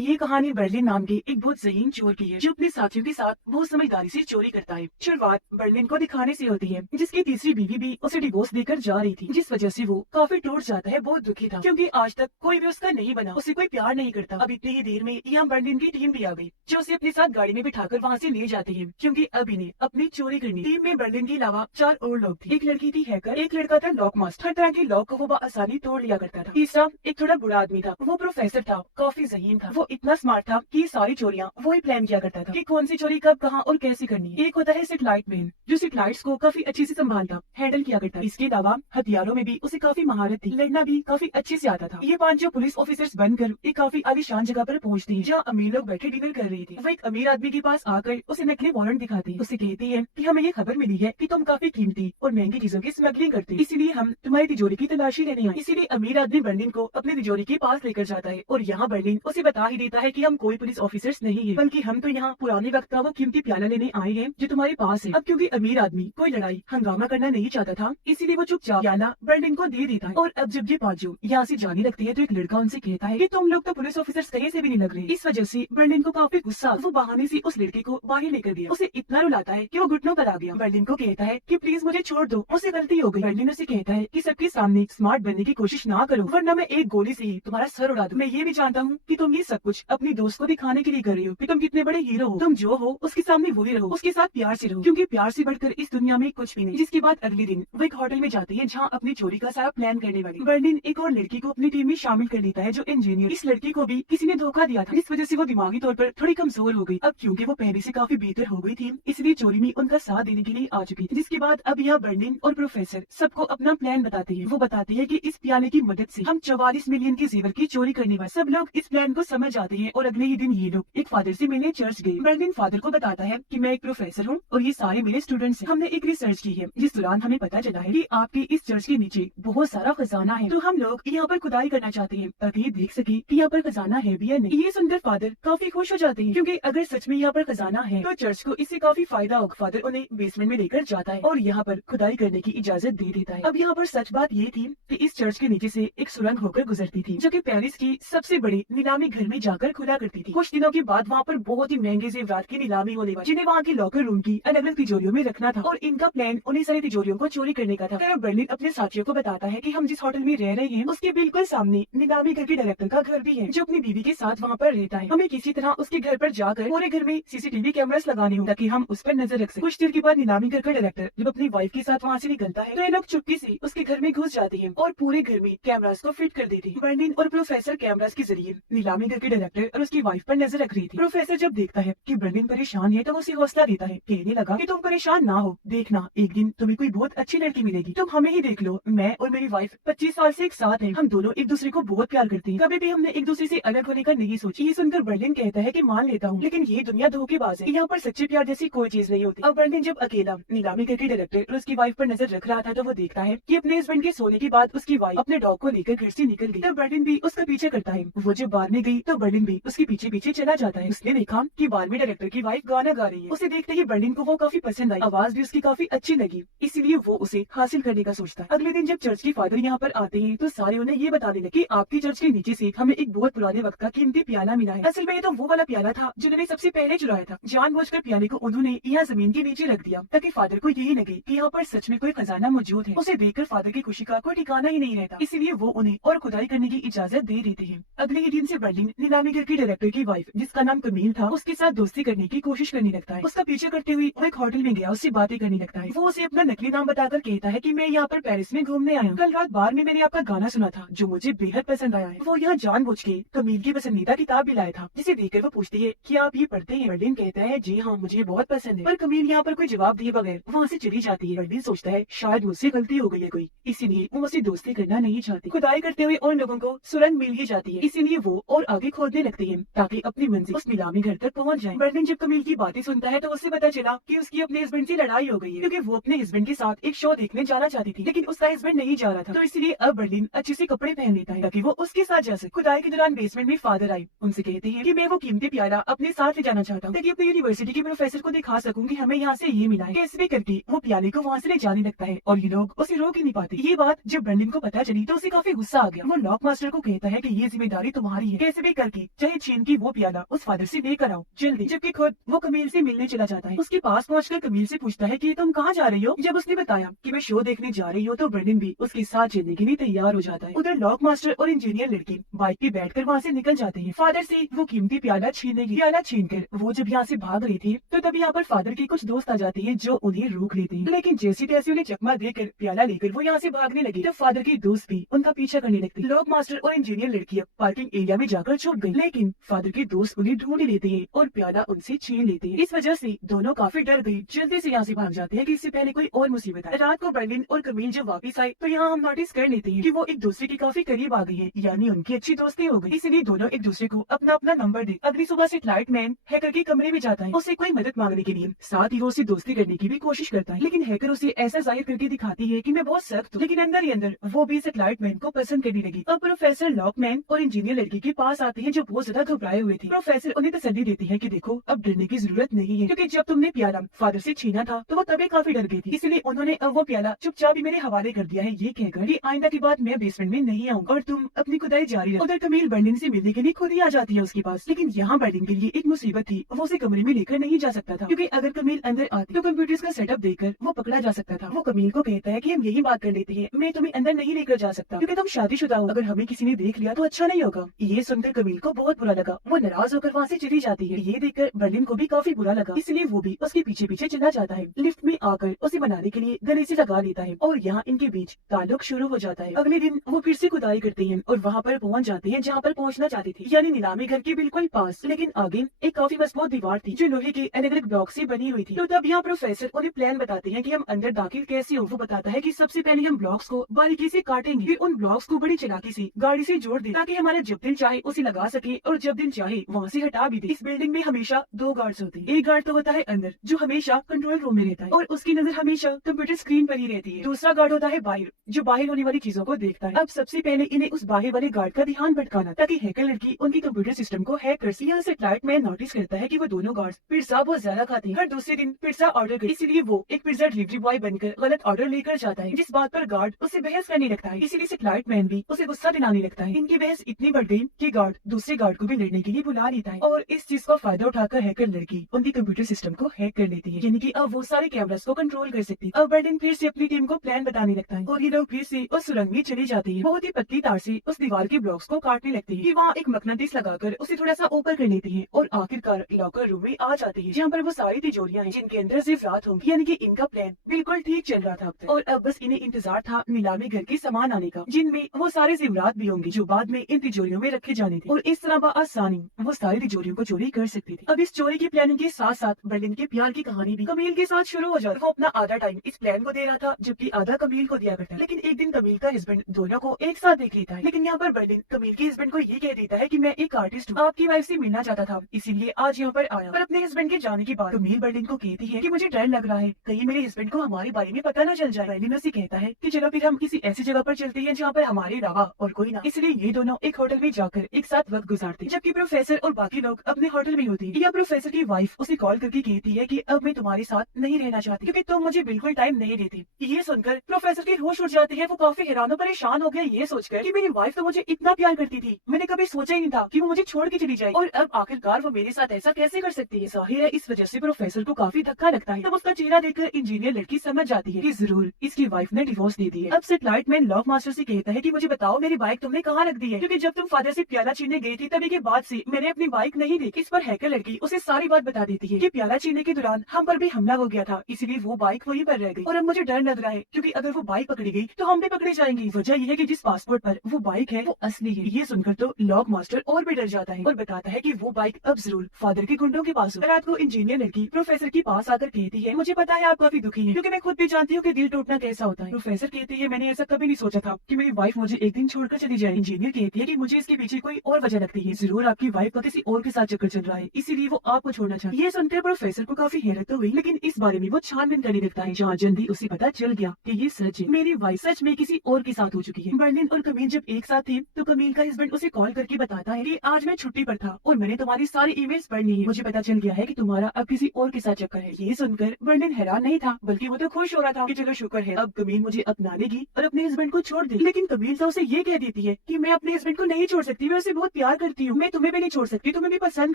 ये कहानी बर्लिन नाम के एक बहुत ज़हीन चोर की है जो अपने साथियों के साथ बहुत समझदारी से चोरी करता है। शुरुआत बर्लिन को दिखाने से होती है जिसकी तीसरी बीवी भी उसे डिवोर्स देकर जा रही थी, जिस वजह से वो काफी टूट जाता है। बहुत दुखी था क्योंकि आज तक कोई भी उसका नहीं बना, उसे कोई प्यार नहीं करता। अब इतनी ही देर में यहाँ बर्लिन की टीम भी आ गई जो उसे अपने साथ गाड़ी में बिठाकर वहाँ से ले जाती है क्योंकि अब इन्हें अपनी चोरी करनी। टीम में बर्लिन के अलावा 4 और लोग थे। एक लड़की थी हैकर, एक लड़का था लॉक मास्टर, हर तरह के लॉक को वो आसानी तोड़ लिया करता था। तीसरा एक थोड़ा बुरा आदमी था, वो प्रोफेसर था, काफी ज़हीन था। वो इतना स्मार्ट था कि ये सारी चोरियां वो ही प्लान किया करता था कि कौन सी चोरी कब कहां और कैसे करनी है। एक होता है सेटेलाइट मैन जो सेटेलाइट्स को काफी अच्छे से संभालता, हैंडल किया करता। इसके अलावा हथियारों में भी उसे काफी महारत थी, लड़ना भी काफी अच्छे से आता था। ये 5 जो पुलिस ऑफिसर्स बनकर एक काफी आलीशान जगह पर पहुंचती है जहाँ अमीर लोग बैठे डिनर कर रहे थे। वो एक अमीर आदमी के पास आकर उसे नकली वारंट दिखाती है। उसे कहती है कि हमें ये खबर मिली है कि तुम काफी कीमती और महंगी चीजों की स्मगलिंग करते हो, इसीलिए हम तुम्हारी तिजोरी की तलाशी लेने आए। इसीलिए अमीर आदमी बर्लिन को अपनी तिजोरी के पास लेकर जाता है और यहाँ बर्लिन उसे बता ही देता है कि हम कोई पुलिस ऑफिसर्स नहीं है, बल्कि हम तो यहाँ पुराने वक्त का वो कीमती प्याला लेने आए हैं जो तुम्हारे पास है। अब क्योंकि अमीर आदमी कोई लड़ाई हंगामा करना नहीं चाहता था, इसीलिए वो चुपचाप प्याला बर्लिन को दे देता है। और अब जब ये पांचों यहाँ से जाने लगती है तो एक लड़का उनसे कहता है कि तुम लोग तो पुलिस ऑफिसर्स कहीं से भी नहीं लग रहे। इस वजह से बर्लिन को काफी गुस्सा, वो बहाने से उस लड़के को बाहर लेकर गया, उसे इतना रुलाता है कि वो घुटनों पर आ गया। बर्लिन को कहता है कि प्लीज मुझे छोड़ दो, मुझसे गलती हो गई। बर्लिन उसे कहता है कि सबके सामने स्मार्ट बनने की कोशिश ना करो, वरना मैं एक गोली से ही तुम्हारा सर उड़ा दूं। मैं ये भी जानता हूँ कि तुम ये सब कुछ अपनी दोस्त को दिखाने के लिए कर रही हो कि तुम कितने बड़े हीरो हो। तुम जो हो उसके सामने वही रहो, उसके साथ प्यार से रहो, क्योंकि प्यार से बढ़कर इस दुनिया में कुछ भी नहीं। जिसके बाद अगले दिन वो एक होटल में जाती है जहाँ अपनी चोरी का सारा प्लान करने वाली। बर्लिन एक और लड़की को अपनी टीम में शामिल कर लेता है जो इंजीनियर। इस लड़की को भी किसी ने धोखा दिया था, इस वजह से वो दिमागी तौर पर थोड़ी कमजोर हो गई। अब क्योंकि वो पहले से काफी बेहतर हो गई थी, इसलिए चोरी में उनका साथ देने के लिए आ चुकी थी। जिसके बाद अब यहाँ बर्लिन और प्रोफेसर सबको अपना प्लान बताती है। वो बताती है कि इस प्याले की मदद से हम 44 मिलियन के जेवर की चोरी करने वाले। सब लोग इस प्लान को समझ जाते हैं और अगले ही दिन ये लोग एक फादर से मिलने चर्च गए। बर्लिन फादर को बताता है कि मैं एक प्रोफेसर हूँ और ये सारे मेरे स्टूडेंट्स हैं। हमने एक रिसर्च की है जिस दौरान हमें पता चला है कि आपके इस चर्च के नीचे बहुत सारा खजाना है, तो हम लोग यहाँ पर खुदाई करना चाहते हैं ताकि ये देख सके कि यहाँ पर खजाना है भी या नहीं। ये सुनकर फादर काफी खुश हो जाते हैं क्योंकि अगर सच में यहाँ पर खजाना है तो चर्च को इससे काफी फायदा होगा। फादर उन्हें बेसमेंट में लेकर जाता है और यहाँ पर खुदाई करने की इजाजत दे देता है। अब यहाँ पर सच बात ये थी कि इस चर्च के नीचे से एक सुरंग होकर गुजरती थी जो कि पेरिस की सबसे बड़ी नीलामी घर में जाकर खुला करती थी। कुछ दिनों के बाद वहाँ पर बहुत ही महंगे जेवरात की नीलामी होने वाली, जिन्हें वहाँ की लॉकर रूम की अलग अलग तिजोरियों में रखना था और इनका प्लान उन्हीं सारी तिजोरियों को चोरी करने का था। फिर बर्लिन अपने साथियों को बताता है कि हम जिस होटल में रह रहे हैं उसके बिल्कुल सामने नीलामी घर के डायरेक्टर का घर भी है जो अपनी बीवी के साथ वहाँ पर रहता है। हमें किसी तरह उसके घर पर जाकर पूरे घर में सीसीटीवी कैमरास लगाने हो ताकि हम उस पर नजर रख सकें। कुछ देर के बाद नीलामी घर का डायरेक्टर जब अपनी वाइफ के साथ वहाँ से निकलता है तो ये लोग चुपके से उसके घर में घुस जाते हैं और पूरे घर में कैमरास को फिट कर देते हैं। बर्लिन और प्रोफेसर कैमरास के जरिए नीलामी घर के डायरेक्टर और उसकी वाइफ पर नजर रख रही थी। प्रोफेसर जब देखता है कि बर्लिन परेशान है तो उसे हौसला देता है, कहने लगा कि तुम परेशान ना हो, देखना एक दिन तुम्हें कोई बहुत अच्छी लड़की मिलेगी, तुम हमें ही देख लो। मैं और मेरी वाइफ 25 साल से एक साथ हैं, हम दोनों एक दूसरे को बहुत प्यार करते हैं, कभी भी हमने एक दूसरे से अलग होने का नहीं सोची। ये सुनकर बर्लिन कहता है कि मान लेता हूँ, लेकिन ये दुनिया धोखेबाज है, यहाँ पर सच्चे प्यार जैसी कोई चीज नहीं होती। अब बर्लिन जब अकेला नीलामी करके डायरेक्टर और उसकी वाइफ पर नजर रख रहा था तो वो देखता है कि अपने हस्बैंड के सोने के बाद उसकी वाइफ अपने डॉग को लेकर घर से निकल गई। तब बर्लिन भी उसका पीछे करता है। वो जब बार में गई तो बर्लिन भी उसके पीछे पीछे चला जाता है। उसने देखा कि बार में डायरेक्टर की वाइफ गाना गा रही है। उसे देखते ही बर्लिन को वो काफी पसंद आई, आवाज भी उसकी काफी अच्छी लगी, इसीलिए वो उसे हासिल करने का सोचता है। अगले दिन जब चर्च के फादर यहाँ पर आते हैं तो सारे उन्हें ये बता देने कि आपकी चर्च के नीचे से हमें एक बहुत पुराने वक्त का कीमती प्याला मिला है। असल में ये तो वो वाला प्याला था जिन्होंने सबसे पहले चुराया था। जानबूझकर प्याले को उन्होंने यहाँ जमीन के नीचे रख दिया ताकि फादर को यही लगे कि यहाँ पर सच में कोई खजाना मौजूद है। उसे देखकर फादर की खुशी का कोई ठिकाना ही नहीं रहता, इसीलिए वो उन्हें और खुदाई करने की इजाजत दे देते हैं। अगले ही दिन से बर्लिन नीलामी घर की डायरेक्टर की वाइफ जिसका नाम कमील था उसके साथ दोस्ती करने की कोशिश करने लगता है। उसका पीछे करते हुए वो एक होटल में गया, उससे बातें करने लगता है। वो उसे अपना नकली नाम बताकर कहता है कि मैं यहाँ पर पेरिस में घूमने आया हूँ, कल रात बार में मैंने आपका गाना सुना था जो मुझे बेहद पसंद आया है। वो यहाँ जानबूझ के कमील की पसंदीदा किताब भी लाया था जिसे देखकर वो पूछती है कि आप ये पढ़ते हैं? बर्लिन कहता है जी हाँ मुझे बहुत पसंद है, पर कमील यहाँ पर कोई जवाब दिए बगैर वहाँ से चली जाती है। बर्लिन सोचता है शायद मुझसे गलती हो गई है कोई, इसीलिए वो मुझसे दोस्ती करना नहीं चाहती। खुदाई करते हुए उन लोगों को सुरंग मिल ही जाती है, इसीलिए वो और आगे खोदने लगते हैं ताकि अपनी मंजिल उस नीलामी घर तक पहुँच जाए। बर्लिन जब कमील की बातें सुनता है तो उससे पता चला कि उसकी अपने हस्बैंड से लड़ाई हो गई है क्योंकि वो अपने हस्बैंड के साथ एक शो देखने जाना चाहती थी, लेकिन उसका हस्बैंड नहीं जा रहा था, तो इसलिए अब बर्लिन अच्छे से कपड़े पहन लेता है ताकि वो उसके साथ जा सके। खुदाई के दौरान बेसमेंट में फादर आए, उनसे कहते हैं कि मैं वो कीमती प्याला अपने साथ ले जाना चाहता हूँ ताकि अपनी यूनिवर्सिटी के प्रोफेसर को दिखा सकूं कि हमें यहाँ से ये मिला है। कैसे भी करके वो प्याले को वहाँ से ले जाने लगता है और ये लोग उसे रोक ही नहीं पाते। ये बात जब बर्लिन को पता चली तो उसे काफी गुस्सा आ गया। वो लॉक मास्टर को कहता है कि ये जिम्मेदारी तुम्हारी है, कैसे भी कर की चाहे छीन की वो प्याला उस फादर से लेकर आओ जल्दी। जबकि खुद वो कमील से मिलने चला जाता है। उसके पास पहुंचकर कमील से पूछता है कि तुम कहाँ जा रही हो। जब उसने बताया कि मैं शो देखने जा रही हूँ तो ब्रेंडन भी उसके साथ चलने के लिए तैयार हो जाता है। उधर लॉक मास्टर और इंजीनियर लड़की बाइक पे बैठकर वहाँ से निकल जाते हैं फादर से वो कीमती प्याला छीनेगी। प्याला छीनकर वो जब यहाँ से भाग रही थी तो तब यहाँ पर फादर के कुछ दोस्त आ जाते हैं जो उन्हें रोक लेते हैं। लेकिन जैसी तैसी उन्हें चकमा देकर प्याला लेकर वो यहाँ से भागने लगी तो फादर के दोस्त भी उनका पीछा करने लगते। लॉक मास्टर और इंजीनियर लड़की पार्किंग एरिया में जाकर छुप गयी। लेकिन फादर के दोस्त उन्हें ढूंढ लेते हैं और प्याला उनसे छीन लेते हैं। इस वजह से दोनों काफी डर गए, जल्दी से यहाँ से भाग जाते हैं कि इससे पहले कोई और मुसीबत आए। रात को ब्रेंडन और कमील जब वापस आए तो यहाँ हम नोटिस कर लेते हैं कि वो एक दूसरे के काफी करीब आ गई है, यानी उनकी अच्छी दोस्ती हो गई। इसलिए दोनों एक दूसरे को अपना अपना नंबर दे। अगली सुबह से फ्लाइट मैन हैकर के कमरे में जाता है उससे कोई मदद मांगने के लिए। साथ ही वो उससे दोस्ती करने की भी कोशिश करता है, लेकिन हैकर उसे ऐसा जाहिर करके दिखाती है कि मैं बहुत सख्त हूँ। लेकिन अंदर ही अंदर वो भी फ्लाइट मैन को पसंद करने लगी। अब प्रोफेसर लॉकमैन और इंजीनियर लड़की के पास आते हैं जो बहुत ज्यादा घबराए हुए थे। प्रोफेसर उन्हें तसल्ली देती है कि देखो अब डरने की जरूरत नहीं है, क्योंकि जब तुमने प्याला फादर से छीना था तो वो तभी काफी डर गई थी, इसलिए उन्होंने अब वो प्याला चुपचाप ही मेरे हवाले कर दिया है, ये कहकर कि आइंदा की बात मैं बेसमेंट में नहीं आऊंगा और तुम अपनी खुदाई जारी रखो। उधर कमील ब्रेंडन से मिलने के लिए खुद ही आ जाती है उसके पास। लेकिन यहाँ ब्रेंडन के लिए एक मुसीबत थी, वो उसे कमरे में लेकर नहीं जा सकता था, क्योंकि अगर कमील अंदर आती तो कंप्यूटर्स का सेटअप देखकर वो पकड़ा जा सकता था। वो कमील को कहता है कि हम यही बात कर लेते हैं, मैं तुम्हें अंदर नहीं लेकर जा सकता क्योंकि तुम शादीशुदा हो, अगर हमें किसी ने देख लिया तो अच्छा नहीं होगा। ये सुनकर कमील को बहुत बुरा लगा, वो नाराज होकर वहाँ से चली जाती है। ये देखकर ब्रेंडन को भी काफी बुरा लगा, इसलिए वो भी उसके पीछे पीछे चला जाता है। लिफ्ट में आकर उसे मनाने के लिए गले से लगा लेता है और यहाँ इनके बीच ताल्लुक शुरू हो जाता है। अगले दिन वो फिर से खुदाई करते हैं और वहाँ पर पहुँच जाते हैं जहाँ पर पहुँचना चाहते थे, यानी नीलामी घर के बिल्कुल पास। लेकिन आगे एक काफी मजबूत दीवार थी जो लोहे के अलग अलग ब्लॉक से बनी हुई थी। तो तब यहाँ प्रोफेसर उन्हें प्लान बताते हैं कि हम अंदर दाखिल कैसे हो। वो बताता है कि सबसे पहले हम ब्लॉक्स को बारीकी से काटेंगे, फिर उन ब्लॉक्स को बड़ी चालाकी से गाड़ी से जोड़ दे ताकि हमारा जब दिल चाहे उसे लगा सके और जब दिल चाहे वहाँ से हटा भी दे। इस बिल्डिंग में हमेशा 2 गार्ड्स होते हैं, एक गार्ड तो होता है अंदर जो हमेशा कंट्रोल रूम में रहता है और उसकी नजर हमेशा कंप्यूटर स्क्रीन पर ही रहती है। दूसरा गार्ड होता है बाहर जो बाहर होने वाली चीजों को देखता है। अब सबसे पहले इन्हें उस बाहर वाले गार्ड का ध्यान भटकाना ताकि हैकर लड़की उनकी कंप्यूटर सिस्टम को हैक कर सके। यहाँ से फ्लाइट मैन नोटिस करता है कि वो दोनों गार्ड्स पिज्जा बहुत ज्यादा खाते हैं, हर दूसरे दिन पिज्जा ऑर्डर कर, इसलिए वो एक पिज्जा डिलीवरी बॉय बनकर गलत ऑर्डर लेकर जाता है, जिस बात पर गार्ड उसे बहस करने लगता है। इसीलिए से फ्लाइट मैन भी उसे गुस्सा दिलाने लगता है। इनकी बहस इतनी बढ़ गई कि गार्ड दूसरे गार्ड को भी लड़ने के लिए बुला लेता है और इस चीज का फायदा उठाकर हैकर लड़की उनकी कंप्यूटर सिस्टम को हैक कर लेती है, यानी कि अब वो सारे कैमरास को कंट्रोल कर सकती है। अब ब्रेंडन फिर से अपनी टीम को प्लान बताने लगता है और ये लोग फिर से उस सुरंग में चले जाते हैं। बहुत ही पतली तार से उस दीवार के ब्लॉक्स को काटने लगते हैं कि वहाँ एक मकनातीस लगाकर उसे थोड़ा सा ऊपर कर लेते हैं और आखिरकार लॉकर रूम में आ जाते हैं, जहाँ पर वो सारी तिजोरियां हैं जिनके अंदर जेवरात होंगी, यानी कि इनका प्लान बिल्कुल ठीक चल रहा था अब तक। और अब बस इन्हें इंतजार था नीलामी घर के सामान आने का, जिनमें वो सारे जेवरात भी होंगे जो बाद में इन तिजोरियों में रखे जाने थे और इस तरह आसानी वो सारी तिजोरियों को चोरी कर सकती थी। अब इस चोरी की प्लानिंग के साथ साथ ब्रेंडन के प्यार की कहानी भी कमील के साथ शुरू हो जाती। वो अपना आधा टाइम इस प्लान को दे रहा था जबकि आधा कमील को दिया करता है। लेकिन एक दिन कमील का हस्बैंड दोनों को एक साथ देख लेता है। लेकिन यहाँ पर ब्रेंडन कमील के हस्बैंड को ये कह देता है कि मैं एक आर्टिस्ट हूँ, आपकी वाइफ से मिलना चाहता था, इसीलिए आज यहाँ पर आया। पर अपने हस्बैंड के जाने के बाद कमील ब्रेंडन को कहती है कि मुझे डर लग रहा है कहीं मेरे हस्बैंड को हमारे बारे में पता न चल जाए। ब्रेंडन उसे कहता है कि चलो फिर हम किसी ऐसी जगह पर चलते हैं जहाँ पर हमारे अलावा और कोई ना। इसलिए ये दोनों एक होटल में जाकर एक साथ वक्त गुजारते हैं, जबकि प्रोफेसर और बाकी लोग अपने होटल में होते हैं। या प्रोफेसर की वाइफ उसे कॉल करके कहती है कि अब मैं तुम्हारे साथ नहीं रहना चाहती क्योंकि तुम मुझे बिल्कुल टाइम नहीं देती। ये सुनकर प्रोफेसर के होश उड़ जाते हैं। वो काफी हैरान और परेशान हो गया ये सोचकर कि मेरी वाइफ तो मुझे इतना प्यार करती थी, मैंने कभी सोचा ही नहीं था कि वो मुझे छोड़ के चली जाए और अब आखिरकार वो मेरे साथ ऐसा कैसे कर सकती है। जाहिर है इस वजह से प्रोफेसर को काफी धक्का लगता है। तब उसका चेहरा देखकर इंजीनियर लड़की समझ जाती है कि जरूर इसकी वाइफ ने डिवोर्स दे दी है। अब से फ्लाइट मैन लॉक मास्टर से कहता है कि मुझे बताओ मेरी बाइक तुमने कहाँ रख दी है, क्योंकि जब तुम फादर से प्याला छीनने गई थी तभी के बाद से मैंने अपनी बाइक नहीं देखी। इस पर हैकर लड़की उसे सारी बात बता देती है कि प्याला छीनने के दौरान हम पर भी हमला हो गया था, इसीलिए वो बाइक वहीं पर रह गई और अब मुझे डर लग रहा है क्योंकि अगर वो बाइक पकड़ी गई तो हम भी पकड़े जाएंगे। वजह यह है कि जिस पासपोर्ट पर वो बाइक है वो असली है। ये सुनकर तो लॉक मास्टर और भी डर जाता है और बताता है कि वो बाइक अब जरूर फादर के गुंडों के पास हो। रात को इंजीनियर लड़की प्रोफेसर के पास आकर कहती है मुझे पता है आप काफी दुखी हैं, क्योंकि मैं खुद भी जानती हूँ कि दिल टूटना कैसा होता है। प्रोफेसर कहती है मैंने ऐसा कभी नहीं सोचा था कि मेरी वाइफ मुझे एक दिन छोड़कर चली जाए। इंजीनियर कहती है कि मुझे इसके पीछे कोई और वजह लगती है, जरूर आपकी वाइफ का किसी और के साथ चक्कर चल रहा है, इसीलिए वो आपको छोड़ना चाहती है। ये सुनकर प्रोफेसर को काफी हैरत हुई, लेकिन इस बारे में वो छानबीन करने लगता है, जहाँ जल्दी उसे पता चल गया कि ये सच है, मेरी वाइफ सच में किसी और के साथ हो चुकी है। ब्रेंडन और कमील जब एक साथ थे तो कमील का हस्बैंड उसे कॉल करके बताता है कि आज मैं छुट्टी पर था और मैंने तुम्हारी सारी ईमेल्स पढ़ ली है, मुझे पता चल गया है कि तुम्हारा अब किसी और के साथ चक्कर है। ये सुनकर ब्रेंडन हैरान नहीं था बल्कि वो तो खुश हो रहा था कि चलो शुक्र है अब कमील मुझे अपना लेगी और अपने हस्बैंड को छोड़ दे। लेकिन कमील तो उसे ये कह देती है कि मैं अपने हस्बैंड को नहीं छोड़ सकती, मैं उसे बहुत बहुत प्यार करती हूँ, मैं तुम्हें भी नहीं छोड़ सकती, तुम्हें भी पसंद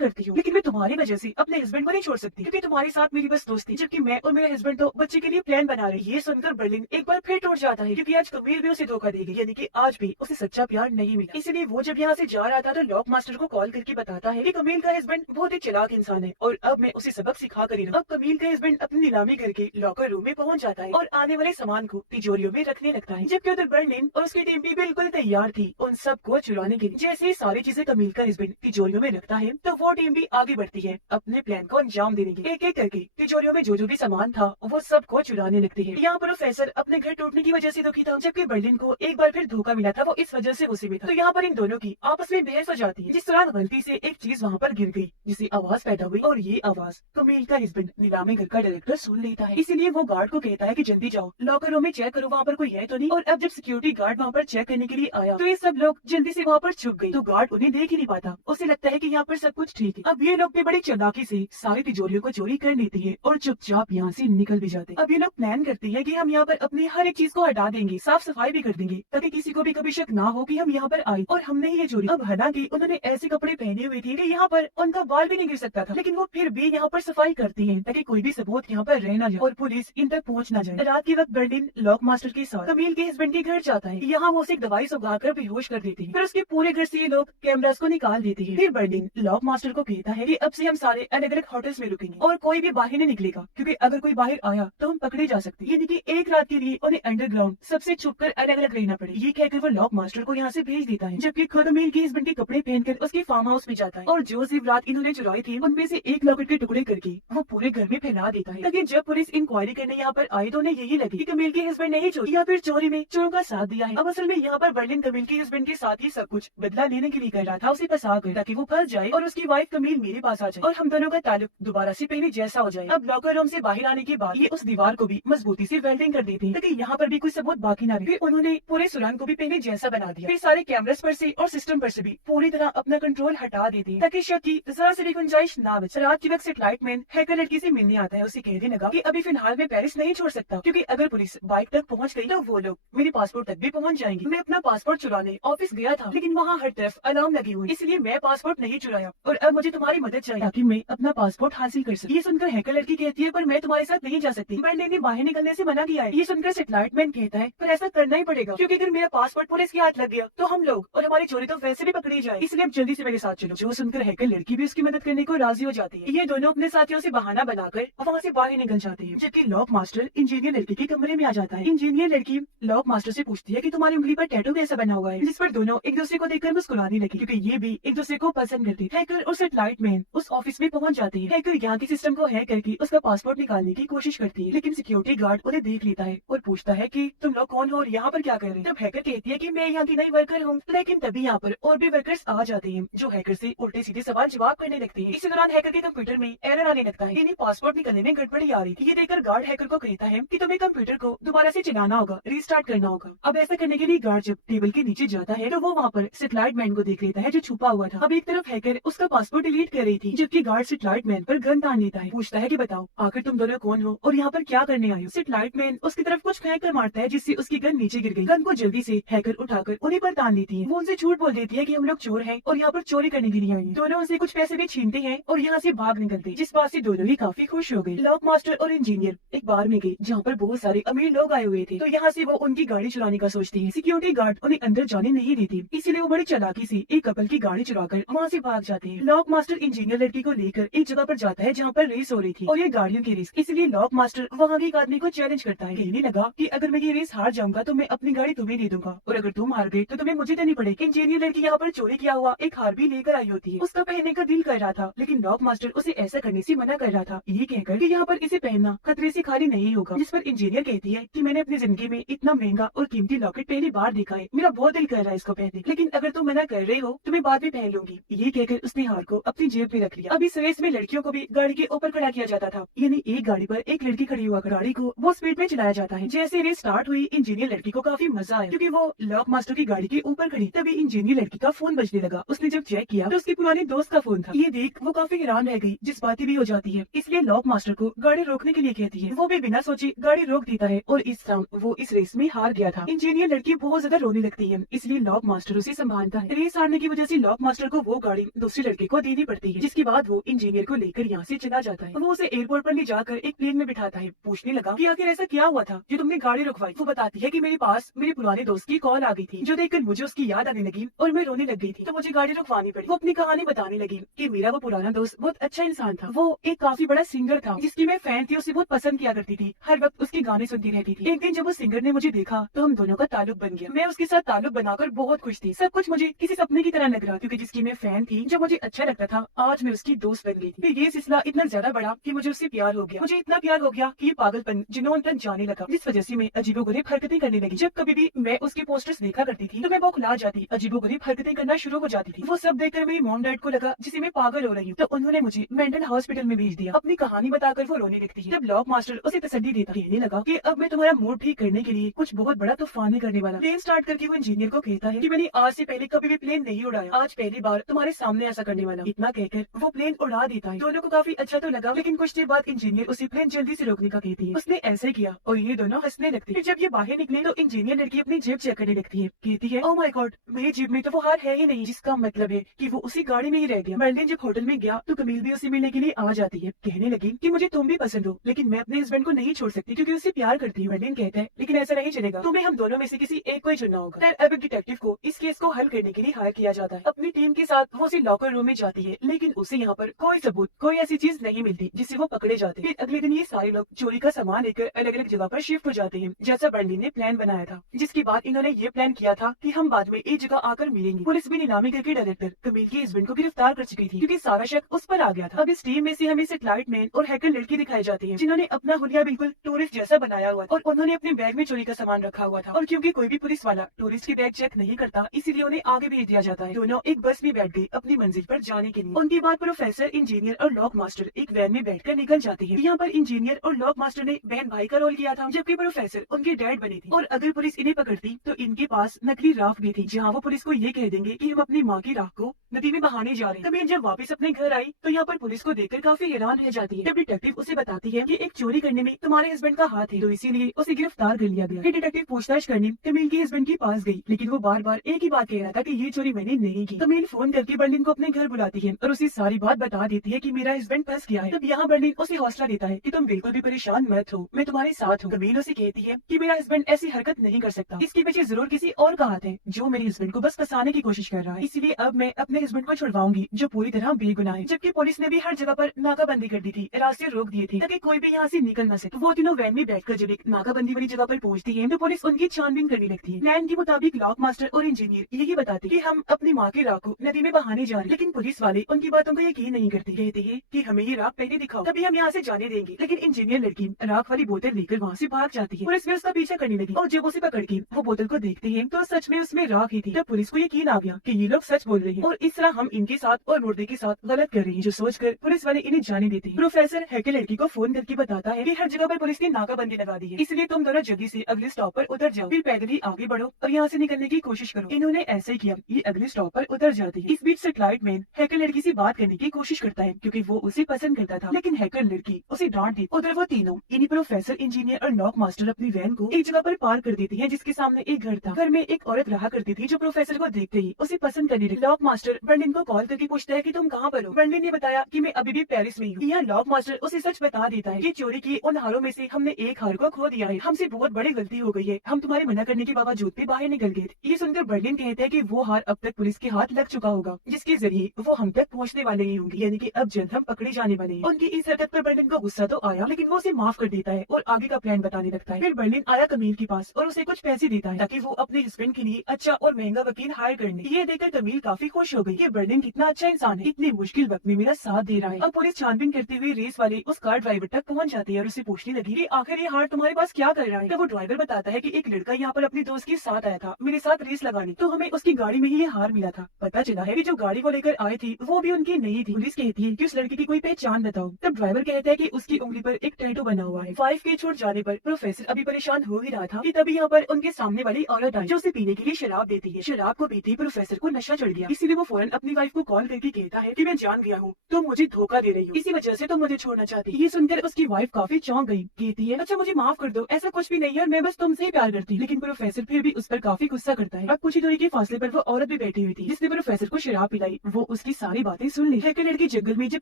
करती हूँ, लेकिन मैं तुम्हारी वजह से अपने हस्बैंड को नहीं छोड़ सकती क्योंकि तुम्हारे साथ मेरी बस दोस्ती, जबकि मैं और मेरे हस्बैंड तो बच्चे के लिए प्लान बना रहे। ये सुनकर बर्लिन एक बार फिर टूट जाता है क्योंकि आज कमील भी उसे धोखा देगी, यानी कि आज भी उसे सच्चा प्यार नहीं मिला। इसलिए वो जब यहाँ से जा रहा था तो लॉक मास्टर को कॉल करके बताता है कि कमील का हस्बैंड बहुत ही चालाक इंसान है और अब मैं उसे सबक सिखा कर ही रहूं। अब कमील का हस्बैंड अपनी नीलामी करके लॉकर रूम में पहुंच जाता है और आने वाले सामान को तिजोरियों में रखने लगता है, जबकि उधर बर्लिन और उसकी टीम भी बिल्कुल तैयार थी उन सबको चुराने के लिए। जैसे ही सारी चीजें कमील का हस्बैंड तिजोरियों में रखता है तो वो टीम भी आगे बढ़ती है अपने प्लान को अंजाम देने के लिए। एक एक करके तिजोरियों में जो भी सामान था वो सबको चुराने लगती है। यहाँ पर प्रोफेसर अपने घर टूटने की वजह से दुखी था, जबकि बर्लिन को एक बार फिर धोखा मिला था, वो इस वजह से उसी में था। तो यहाँ पर इन दोनों की आपस में बहस हो जाती है, जिस दौरान गलती से एक चीज वहाँ पर गिर गई जिससे आवाज पैदा हुई और ये आवाज कमील का हस्बैंड नीलामी घर का डायरेक्टर सुन लेता है। इसीलिए वो गार्ड को कहता है कि जल्दी जाओ लॉकर रूम में चेक करो वहाँ पर कोई है तो नहीं। और अब जब सिक्योरिटी गार्ड वहाँ पर चेक करने के लिए आया तो ये सब लोग जल्दी से वहाँ पर छुप गए, तो गार्ड उन्हें देख ही नहीं पाता, उसे लगता है कि यहाँ पर सब कुछ ठीक है। अब ये लोग भी बड़ी चालाकी से सारी तिजोरियों को चोरी कर लेती है और चुपचाप यहाँ से निकल भी जाते हैं। अब ये लोग प्लान करती है कि हम यहाँ पर अपनी हर एक चीज को हटा देंगे, साफ सफाई भी कर देंगे ताकि किसी को भी कभी शक ना हो कि हम यहाँ पर आए और हमने ही ये चोरी। अब हालांकि उन्होंने ऐसे कपड़े पहने हुए थे कि यहाँ पर उनका बाल भी नहीं गिर सकता था, लेकिन वो फिर भी यहाँ पर सफाई करती है ताकि कोई भी सबूत यहाँ पर रह ना जाए और पुलिस इन तक पहुँच ना जाए। रात के वक्त बर्लिन लॉक मास्टर के साथ कमील के हस्बैंड के घर जाता है, यहाँ वो उसे एक दवाई सुगाकर बेहोश कर देती है, फिर उसके पूरे घर से ये लोग कैमरास को निकाल देते हैं। फिर बर्लिन लॉक मास्टर को कहता है कि अब से हम सारे अलग अलग होटल्स में रुकेंगे और कोई भी बाहर नहीं निकलेगा क्योंकि अगर कोई बाहर आया तो हम पकड़े जा सकते हैं, यानी कि एक रात के लिए उन्हें अंडरग्राउंड सबसे छुपकर अलग अलग रहना पड़े। ये कहकर वो लॉक मास्टर को यहाँ से भेज देता है, जबकि खुद कमील के हस्बैंड के कपड़े पहनकर उसके फार्म हाउस में जाता है और जो जेवरात इन्होंने चुराई थी उनमें से एक लॉकेट के टुकड़े करके वो पूरे घर में फैला देता है ताकि जब पुलिस इंक्वायरी करने यहाँ पर आई तो उन्हें यही लगे कि कमील के हस्बैंड ने ही चोरी या फिर चोरी में चोरों का साथ दिया है। अब असल में यहाँ पर बर्लिन कमील के हस्बैंड के साथ ही सब कुछ बदला लेने के लिए कर रहा था, उसे फंसा कर ताकि वो फंस जाए और उसकी वाइफ कमील मेरे पास आ जाए और हम दोनों का ताल्लुक दोबारा से पहले जैसा हो जाए। अब लॉकर रूम से बाहर आने के बाद ये उस दीवार को भी मजबूती से वेल्डिंग कर देते हैं ताकि यहाँ पर भी कोई सबूत बाकी ना रहे। फिर उन्होंने पूरे सुरंग को भी पहले जैसा बना दिया, फिर सारे कैमरास पर से और सिस्टम पर से भी पूरी तरह अपना कंट्रोल हटा देते हैं ताकि शक की जरा से भी गुंजाइश ना बचे। रात के वक्त सेटेलाइट मैन हैकर लड़की से मिलने आता है, उसे कहने लगा कि अभी फिलहाल मैं पेरिस नहीं छोड़ सकता क्योंकि अगर पुलिस बाइक तक पहुंच गई तो वो लोग मेरे पासपोर्ट तक भी पहुंच जाएंगे। मैं अपना पासपोर्ट चुराने ऑफिस गया था लेकिन वहाँ हर तरफ अलार्म लगी हुई, इसलिए मैं पासपोर्ट नहीं चुराया और अब मुझे तुम्हारी मदद चाहिए ताकि मैं अपना पासपोर्ट हासिल कर सकूं। ये सुनकर हैकर लड़की कहती है पर मैं तुम्हारे साथ नहीं जा सकती, बर्लिन ने बाहर निकलने से मना किया है। ये सुनकर सेटेलाइट मैन कहता है पर ऐसा करना ही पड़ेगा क्योंकि अगर मेरा पासपोर्ट पुलिस के हाथ लग गया तो हम लोग और हमारी चोरी तो वैसे भी पकड़ी जाए, इसलिए अब जल्दी से मेरे साथ चलो। जो सुनकर हैकर लड़की भी उसकी मदद करने को राजी हो जाती है। ये दोनों अपने साथियों से बहाना बनाकर वहाँ से बाहर निकल जाते हैं, जबकि लॉक मास्टर इंजीनियर लड़की के कमरे में आ जाता है। इंजीनियर लड़की लॉक मास्टर से पूछती है कि तुम्हारी उंगली पर टैटू कैसा बना हुआ है, जिस पर दोनों एक दूसरे को देखकर मुस्कुराने लगे क्योंकि ये भी एक दूसरे को पसंद करते। हैकर और सेटेलाइट मैन उस ऑफिस में पहुंच जाते हैं। हैकर यहाँ के सिस्टम को हैक करके उसका पासपोर्ट निकालने की कोशिश करती है, लेकिन सिक्योरिटी गार्ड उन्हें देख लेता है और पूछता है कि तुम लोग कौन हो और यहाँ पर क्या कर रहे हैं। तब हैकर कहती है कि मैं यहाँ की नई वर्कर हूँ, लेकिन तभी यहाँ पर और भी वर्कर्स आ जाते हैं जो हैकर से उल्टे सीधे सवाल जवाब करने लगते हैं। इसी दौरान हैकर के कंप्यूटर में एरर आने लगता है, यानी पासपोर्ट निकलने में गड़बड़ी आ रही थी। ये देखकर गार्ड हैकर को कहता है कि तुम्हें कंप्यूटर को दोबारा से चलाना होगा, रीस्टार्ट करना होगा। अब ऐसा करने के लिए गार्ड जब टेबल के नीचे जाता है तो वो वहाँ पर सेटेलाइट मैन को देख लेता है जो छुपा हुआ था। अब एक तरफ हैकर उसका पासपोर्ट डिलीट कर रही थी, जबकि गार्ड सेटेलाइट मैन पर गन तान लेता है, पूछता है कि बताओ आखिर तुम दोनों कौन हो और यहाँ पर क्या करने आए हो। सेटेलाइट मैन उसकी तरफ कुछ फेंक कर मारता है जिससे उसकी गन नीचे गिर गई। गन को जल्दी से हैकर उठाकर उन्हीं पर तान लेती है। वो उनसे झूठ बोल देती है कि हम लोग चोर हैं और यहाँ पर चोरी करने के लिए आए हैं। दोनों उनसे कुछ पैसे भी छीनते हैं और यहाँ से भाग निकलते, जिस बात से दोनों ही काफी खुश हो गए। लॉक मास्टर और इंजीनियर एक बार में गए जहाँ पर बहुत सारे अमीर लोग आए हुए थे, तो यहाँ से वो उनकी गाड़ी चुराने का सोचती है। सिक्योरिटी गार्ड उन्हें अंदर जाने नहीं देती, इसीलिए वो बड़ी चालाकी से एक कपल की गाड़ी चुराकर वहाँ से भाग जाते हैं। लॉक मास्टर इंजीनियर लड़की को लेकर एक जगह पर जाता है जहाँ पर रेस हो रही थी और ये गाड़ियों की रेस, इसलिए लॉक मास्टर वहाँ के एक आदमी को चैलेंज करता है। कहने लगा कि अगर मैं ये रेस हार जाऊंगा तो मैं अपनी गाड़ी तुम्हें दे दूंगा और अगर तुम हार गए तो तुम्हें मुझे देनी पड़ेगी। इंजीनियर लड़की यहाँ पर चोरी किया हुआ एक हार भी लेकर आई होती है, उसका पहनने का दिल कर रहा था, लेकिन लॉक मास्टर उसे ऐसा करने से मना कर रहा था, ये कहकर कि यहाँ पर इसे पहनना खतरे से खाली नहीं होगा। जिस पर इंजीनियर कहती है कि मैंने अपनी जिंदगी में इतना महंगा और कीमती लॉकेट पहली बार देखा है, मेरा बहुत दिल कर रहा है इसको पहनने, लेकिन अगर तुम मना कर रहे हो तो मैं बाद में पहन लूंगी। ये कहकर उसने हार को अपनी जेब में रख लिया। अब इस रेस में लड़कियों को भी गाड़ी के ऊपर खड़ा किया जाता था, यानी एक गाड़ी पर एक लड़की खड़ी हुआ गाड़ी को वो स्पीड में चलाया जाता है। जैसे रेस स्टार्ट हुई इंजीनियर लड़की को काफी मजा आया क्योंकि वो लॉक मास्टर की गाड़ी के ऊपर खड़ी। तभी इंजीनियर लड़की का फोन बजने लगा, उसने जब चेक किया तो उसके पुराने दोस्त का फोन था। ये देख वो काफी हैरान रह गई, जिस बातें भी हो जाती है, इसलिए लॉक मास्टर को गाड़ी रोकने के लिए कहती है। वो भी बिना सोचे गाड़ी रोक देता है और इस राउंड वो इस रेस में हार गया था। इंजीनियर लड़की बहुत ज्यादा रोने लगती है, इसलिए लॉक मास्टर उसे संभालता है। रेस हारने की वजह से लॉक मास्टर को वो गाड़ी दूसरे लड़के को देनी पड़ती है, जिसके बाद वो इंजीनियर को लेकर यहाँ से चला जाता है। वो उसे एयरपोर्ट पर ले जाकर एक प्लेन में बिठाता है। पूछने लगा कि आखिर ऐसा क्या हुआ था जो तुमने गाड़ी रुकवाई। वो बताती है कि मेरे पास मेरे पुराने दोस्त की कॉल आ गई थी, जो देखकर मुझे उसकी याद आने लगी और मैं रोने लग गई थी, तो मुझे गाड़ी रुकवानी पड़ी। वो अपनी कहानी बताने लगी कि मेरा वो पुराना दोस्त बहुत अच्छा इंसान था। वो एक काफी बड़ा सिंगर था जिसकी मैं फैन थी, उसे बहुत पसंद किया करती थी, हर वक्त उसके गाने सुनती रहती थी। एक दिन जब उस सिंगर ने मुझे देखा तो हम दोनों का ताल्लुक बन गया। मैं उसके साथ ताल्लुक बनाकर बहुत खुश थी। सब कुछ मुझे किसी सपने की तरह लग रहा, क्योंकि जिसकी मैं फैन थी, जो मुझे अच्छा लगता था, आज मैं उसकी दोस्त बन गई थी। फिर ये सिलसिला इतना ज्यादा बढ़ा कि मुझे उससे प्यार हो गया। मुझे इतना प्यार हो गया कि ये पागलपन जुनून तक जाने लगा, जिस वजह से मैं अजीबोगरीब हरकतें करने लगी। जब कभी भी मैं उसके पोस्टर्स देखा करती थी तो मैं बौखला जाती, अजीबोगरीब हरकतें करना शुरू हो जाती थी। वो सब देखकर मेरी मॉम डैड को लगा जिसे मैं पागल हो रही हूँ, तो उन्होंने मुझे मेंटल हॉस्पिटल में भेज दिया। अपनी कहानी बताकर वो रोने लगती है। जब लॉक मास्टर उसे तसल्ली देता, कहने लगा कि अब मैं तुम्हारा मूड ठीक करने के लिए कुछ बहुत बड़ा तूफान करने वाला। प्लेन स्टार्ट करके वो इंजीनियर को कहता है कि मैंने आज से पहले कभी भी प्लेन नहीं उड़ाया, आज पहली बार तुम्हारे सामने ऐसा करने वाला। इतना कहकर वो प्लेन उड़ा देता है। दोनों को काफी अच्छा तो लगा, लेकिन कुछ देर बाद इंजीनियर उसे प्लेन जल्दी से रोकने का कहती है। उसने ऐसे किया और ये दोनों हंसने लगते हैं। फिर जब ये बाहर निकले तो इंजीनियर लड़की अपनी जेब चेक करने लगती है। कहती है, ओह माय गॉड, मेरी जेब में तो वो हार है ही नहीं, जिसका मतलब है कि वो उसी गाड़ी में ही रह गया। बर्लिन जब होटल में गया तो कमील भी उसे मिलने के लिए आ जाती है। कहने लगी कि मुझे तुम भी पसंद हो, लेकिन मैं अपने हस्बैंड को नहीं छोड़ सकती क्योंकि उससे प्यार करती हूँ। बर्लिन कहता है, लेकिन ऐसा नहीं चलेगा, तुम्हें हम दोनों में से किसी एक को ही चुनना होगा। फिर अब एक डिटेक्टिव को इस केस को हल करने के लिए हायर किया जाता है। अपनी टीम के साथ वो उसी लॉकर रूम में जाती है, लेकिन उसे यहाँ पर कोई सबूत, कोई ऐसी चीज नहीं मिलती जिससे वो पकड़े जाते। फिर अगले दिन ये सारे लोग चोरी का सामान लेकर अलग अलग जगह पर शिफ्ट हो जाते हैं, जैसा बर्लिन ने प्लान बनाया था। जिसके बाद इन्होंने ये प्लान किया था कि हम बाद में एक जगह आकर मिलेंगे। पुलिस भी नीलामी करके डायरेक्टर कमील के हस्बैंड को गिरफ्तार कर चुकी थी, क्योंकि सारा शक उस पर आ गया था। अब इस टीम में से हमें सेटेलाइट मैन और हैकर लड़की दिखाई जाती है, जिन्होंने अपना हुलिया बिल्कुल टूरिस्ट जैसा बनाया हुआ और उन्होंने अपने बैग में चोरी का सामान रखा हुआ था। और क्योंकि कोई भी पुलिस वाला टूरिस्ट के बैग चेक नहीं करता, इसीलिए उन्हें आगे भेज दिया जाता है। दोनों एक बस में बैठ गए अपनी मंजिल पर जाने के लिए। उनके बाद प्रोफेसर, इंजीनियर और लॉक मास्टर एक वैन में बैठकर निकल जाते हैं। यहाँ पर इंजीनियर और लॉक मास्टर ने बहन भाई का रोल किया था, जबकि प्रोफेसर उनके डैड बने थे। और अगर पुलिस इन्हें पकड़ती तो इनके पास नकली राख भी थी, जहाँ वो पुलिस को ये कह देंगे कि हम अपनी माँ की राख को नदी में बहाने जा रहे हैं। तभी जब वापस अपने घर आई तो यहाँ पर पुलिस को देखकर काफी हैरान रह जाती है। जब डिटेक्टिव उसे बताती है कि एक चोरी करने में तुम्हारे हस्बैंड का हाथ है, तो इसीलिए उसे गिरफ्तार कर लिया गया। फिर डिटेक्टिव पूछताछ करने कमील के हस्बैंड के पास गई, लेकिन वो बार बार एक ही बात कह रहा था कि ये चोरी मैंने नहीं की। कमील फोन करके बर्लिन को अपने घर बुलाती है और उसे सारी बात बता देती है कि मेरा हस्बैंड फंस गया है। तब यहाँ बर्लिन उसे हौसला देता है कि तुम बिल्कुल भी परेशान मत हो, मैं तुम्हारे साथ हूँ। कमील उसे कहती है कि मेरा हस्बैंड ऐसी हरकत नहीं कर सकता, इसके पीछे जरूर किसी और का हाथ है जो मेरे हस्बैंड को बस फंसाने की कोशिश कर रहा है। इसीलिए अब मैं अपने हस्बैंड को छुड़वाऊंगी, जो पूरी तरह बेगुनाह है। जबकि पुलिस ने भी हर जगह पर नाकाबंदी कर दी थी, रास्ते रोक दिए थे ताकि कोई भी यहाँ से निकल न सके। वो तीनों वैन में बैठकर जब एक नाकाबंदी वाली जगह पर पहुंचती है तो पुलिस उनकी छानबीन करने लगती है। प्लान के मुताबिक लॉक मास्टर और इंजीनियर यही बताते कि हम अपनी माँ की राख को नदी में बहाने जा रहे हैं, लेकिन पुलिस वाले उनकी बातों को यकीन नहीं करते। कहते हैं कि हमें ये राख पहले दिखाओ, तभी हम यहाँ से जाने देंगे। लेकिन इंजीनियर लड़की राख वाली बोतल लेकर वहाँ से भाग जाती है। पुलिस भी उसका पीछा करने लगी और जब उसे पकड़ के वो बोतल को देखते हैं तो सच में उसमें राख ही थी। तब पुलिस को यकीन आ गया कि ये लोग सच बोल रहे हैं और इस तरह हम इनके साथ और मुर्दे के साथ गलत कर रहे हैं, जो सोचकर पुलिस वाले इन्हें जाने देते हैं। प्रोफेसर हैकर लड़की को फोन करके बताता है कि हर जगह पर पुलिस ने नाकाबंदी लगा दी है, इसलिए तुम दोनों जल्दी से अगले स्टॉप पर उतर जाओ, फिर पैदल ही आगे बढ़ो और यहाँ से निकलने की कोशिश करो। इन्होंने ऐसे किया, ये अगले स्टॉप पर उतर जाती है। इस बीच सेटेलाइट मैन हैकर लड़की से बात करने की कोशिश करता है क्योंकि वो उसे पसंद करता था, लेकिन हैकर लड़की उसे डांट दी। उधर वो तीनों इन्हीं प्रोफेसर, इंजीनियर और लॉक मास्टर अपनी वैन को एक जगह पर पार कर देती है, जिसके सामने एक घर था। घर में एक औरत रहा करती थी जो प्रोफेसर को देखते ही उसे पसंद करने लगी। लॉक मास्टर बर्लिन को कॉल करके पूछता है कि तुम कहाँ पर हो। बर्लिन ने बताया कि मैं अभी भी पेरिस में हूँ। यहाँ लॉक मास्टर उसे सच बता देता है कि चोरी की उन हारों में से हमने एक हार को खो दिया है, हमसे बहुत बड़ी गलती हो गई है, हम तुम्हारे मना करने के बावजूद भी बाहर निकल गए थे। ये सुनकर बर्लिन कहता है कि वो हार अब तक पुलिस के हाथ लग चुका होगा, जिसके जरिए वो हम तक पहुँचने वाले ही होंगे, यानी कि अब जल्द हम पकड़े जाने वाले हैं। उनकी इस हरकत पर बर्लिन को गुस्सा तो आया, लेकिन वो उसे माफ कर देता है और आगे का प्लान बताने लगता है। फिर बर्लिन आया कमील के पास और उसे कुछ पैसे देता है ताकि वो अपने हस्बैंड के लिए अच्छा और महंगा वकील हायर कर ले। ये देखकर कमील काफी खुश हो गई कि बर्लिन कितना अच्छा इंसान है, इतने मुश्किल वक्त में मेरा साथ दे रहा है। अब पुलिस छानबीन करते हुए रेस वाले उस कार ड्राइवर तक पहुंच जाती है और उसे पूछने लगी कि आखिर ये हार तुम्हारे पास क्या कर रहा है। तब वो ड्राइवर बताता है कि एक लड़का यहाँ पर अपने दोस्त के साथ आया था मेरे साथ रेस लगाने, तो हमें उसकी गाड़ी में ही ये हार मिला था। पता चला है कि जो गाड़ी वो लेकर आई थी वो भी उनकी नहीं थी। पुलिस कहती है कि उस लड़की की कोई पहचान बताओ। तब ड्राइवर कहता है कि उसकी उंगली पर एक टैटू बना हुआ है। 5 के छूट जाने पर प्रोफेसर अभी परेशान हो ही रहा था कि तभी यहाँ पर उनके सामने वाली औरत आई जो उसे पीने के लिए शराब देती है। शराब को पीते ही प्रोफेसर को नशा चढ़ गया, इसीलिए वो फौरन अपनी वाइफ को कॉल करके कहता है कि मैं जान गया हूँ, तुम मुझे धोखा दे रही हो, इसी वजह से तुम मुझे छोड़ना चाहती। ये सुनकर उसकी वाइफ काफी चौंक गई, कहती है अच्छा मुझे माफ कर दो, ऐसा कुछ भी नहीं है, मैं बस तुमसे ही प्यार करती। लेकिन प्रोफेसर फिर भी उस पर काफी गुस्सा करता है। अब कुछ ही दूरी के फासले पर वो औरत भी पे बैठी हुई थी जिसने प्रोफेसर को शराब पिलाई, वो उसकी सारी बातें सुन ली। हैकर लड़की जंगल में जब